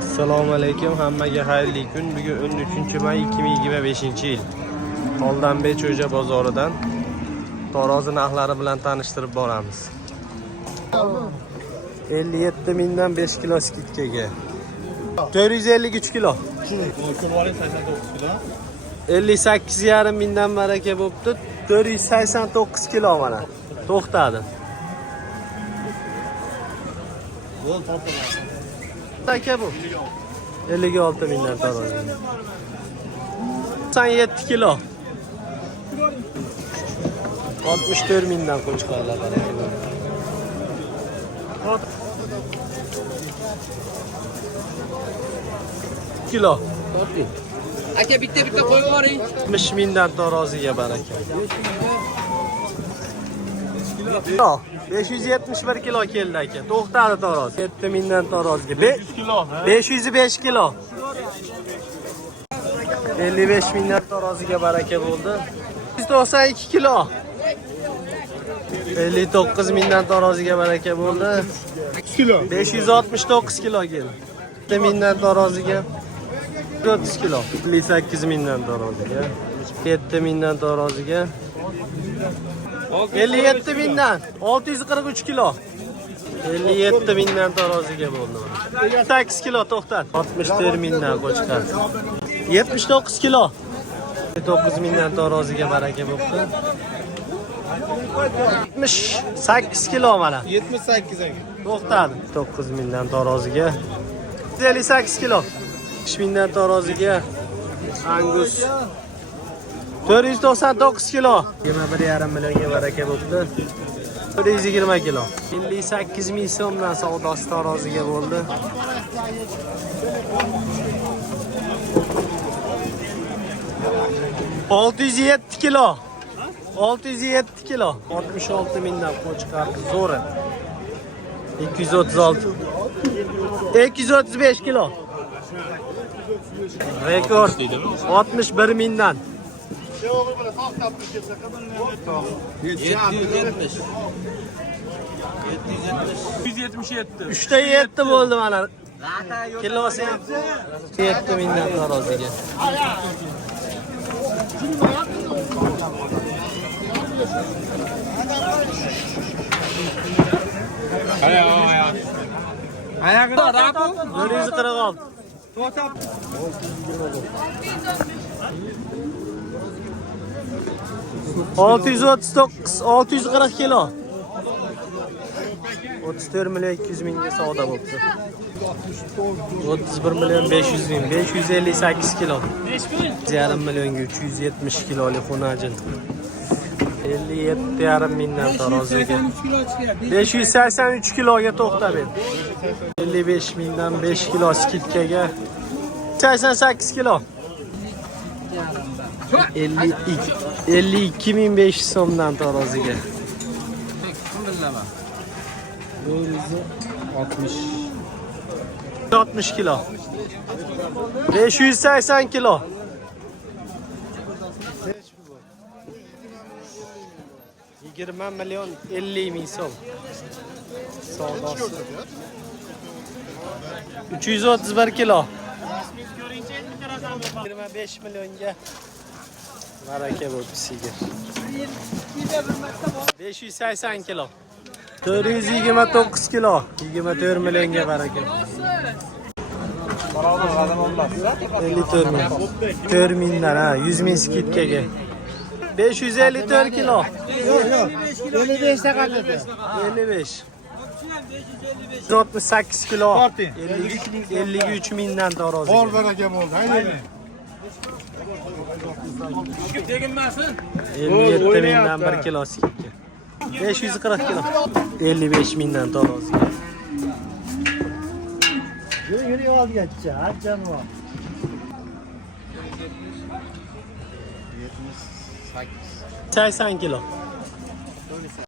Assalomu alaykum, hammaga xayrli kun. Bugun 13-may 2025-yil. Qoldambek Cho'ja bozoridan tarozi narxlari bilan tanishtirib boramiz. 57 mingdan 5 kilo skidkaga. 453 kilo. 58,5 mingdan baraka bo'pti. 489 kilo mana. To'xtadi. Aka bu 56 mingdan tarozi. 97 kilo. 64 mingdan qo'chqorlar baraka. Kilo. Aka bitta qo'yib yuboring. 60 mingdan taroziga baraka. 571 kilo keldi aka. To'xtadi tarozi. 7 mingdan taroziga. 505 kilo. 55 mingdan taroziga baraka bo'ldi. 192 kilo. 59 mingdan taroziga baraka bo'ldi. 569 kilo keldi. 7 mingdan taroziga. 30 kilo. 58 mingdan taroziga. 7 mingdan taroziga. 57 mingdan 643 kilo. 57 mingdan taroziga bo'ldi. 8 kilo to'xtat. 64 mingdan qo'chqar. 79 kilo. 9 mingdan taroziga baraka bo'ldi. 78 kilo mana. 78 aka. To'xtadi. 9 mingdan taroziga. 58 kilo. 5 mingdan taroziga. Angus 499 kilo. 21,5 millionga baraka bo'ldi. 420 kilo. 58 ming so'mdan savdosi taroziga bo'ldi. 607 kilo. 607 kilo. 66 mingdan qo'chqar zo'ri. 236. 235 kilo. Rekord 61 mingdan. 177. 3'te 7 bo'ldi mana. Kilosi 7 mingdan taroziga. Ayağını rapu. 446. To'xtab. 639, 640 kilo. 34 milyon 200 mingga savdo bo'ldi. 31 milyon 500 ming, 558 kilo. 5,5 milyonga 370 kilolik xunajin. 57,5 mingdan taroziga. 583 kiloga to'xtab edi. 55 mingdan 5 kilo skidkaga. 88 kilo. 52.500 so'mdan taroziga. 60 kilo. 580 kilo. 20 milyon 50 ming so'm. Savdosi. 331 kilo. 25 milyonga baraka bo'ldi sigir. 580 kilo. 429 kilo. 24 milyonga baraka. 54 ming. 4 mingdan ha, 100 ming skidkaga. 554 kilo. Yo'q. 55 ta qadadi. 55. 168 kilo. 53 mingdan tarozi. Bor baraka bo'ldi. Haydi. 57 mingdan 1 kilo skidka. 540 kilo. 55 mingdan tarozi. Yürü olgacha, hajjam bor. 80 kilo.